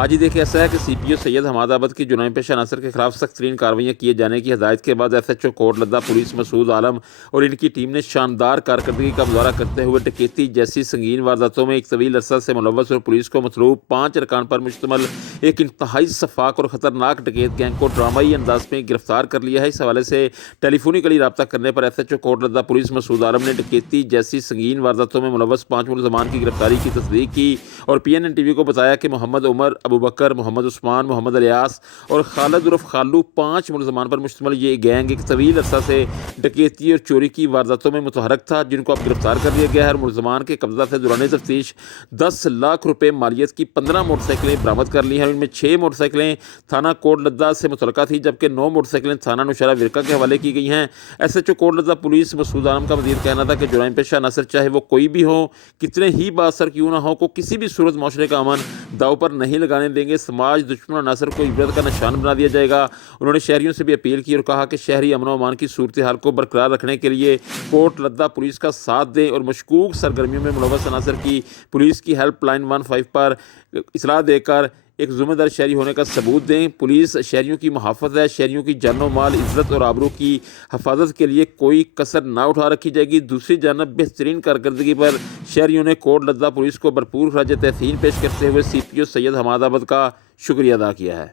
آج ہی دیکھیں ایسا ہے کہ سی پی او سید حماد آباد کی جرائم پیشہ عناصر کے خلاف سخت ترین کارروائیاں کیے جانے کی ہدایت کے بعد ایس ایچ او کوٹ لدہ پولیس مسعود عالم اور ان کی ٹیم نے شاندار کارکردگی کا مظاہرہ کرتے ہوئے ڈکیتی جیسی سنگین وارداتوں میں ایک طویل عرصہ سے ملوث اور پولیس کو مطلوب 5 ارکان پر مشتمل ایک انتہائی شفاف اور خطرناک ڈکیت گینگ کو ڈرامائی انداز میں گرفتار کر لیا ہے۔ اس حوالے سے ٹیلی فونکلی رابطہ کرنے پر ایس ایچ او کوٹ لدہ پولیس مسعود عالم نے ڈکیتی جیسی سنگین وارداتوں میں ملوث 5 ملزمان کی گرفتاری کی تصدیق کی اور پی این این ٹی وی کو بتایا کہ محمد عمر، ابو بکر، محمد عثمان، محمد الیاس اور خالد عرف خالو 5 ملزمان پر مشتمل یہ گینگ ایک طویل عرصہ سے ڈکیتی اور چوری کی وارداتوں میں متحرک تھا، جن کو اب گرفتار کر لیا گیا ہے اور ملزمان کے قبضہ سے دوران تفتیش 10 لاکھ روپے مالیت کی 15 موٹر سائیکلیں برآمد کر لی ہیں اور ان میں 6 موٹر سائیکلیں تھانہ کوٹ لدہ سے متعلقہ تھیں جبکہ 9 موٹر سائیکلیں تھانہ نوشہرہ ورکا کے حوالے کی گئی ہیں۔ ایس ایچ او کوٹ لدہ پولیس مسعود عالم کا مزید کہنا تھا کہ جرائم پیشہ عناصر چاہے وہ کوئی بھی ہو، کتنے ہی بااثر کیوں نہ ہو، کو کسی بھی صورت معاشرے کا امن داؤ پر نہیں لگانے دیں گے۔ سماج دشمن عناصر کو عبرت کا نشان بنا دیا جائے گا۔ انہوں نے شہریوں سے بھی اپیل کی اور کہا کہ شہری امن و امان کی صورتحال کو برقرار رکھنے کے لیے کوٹ لدہ پولیس کا ساتھ دیں اور مشکوک سرگرمیوں میں ملوث عناصر کی پولیس کی ہیلپ لائن 15 پر اطلاع دے کر ایک ذمہ دار شہری ہونے کا ثبوت دیں۔ پولیس شہریوں کی محافظ ہے، شہریوں کی جان و مال، عزت اور آبرو کی حفاظت کے لیے کوئی کسر نہ اٹھا رکھی جائے گی۔ دوسری جانب بہترین کارکردگی پر شہریوں نے کوٹ لدہ پولیس کو بھرپور خراج تحسین پیش کرتے ہوئے سی پی او سید حماد آباد کا شکریہ ادا کیا ہے۔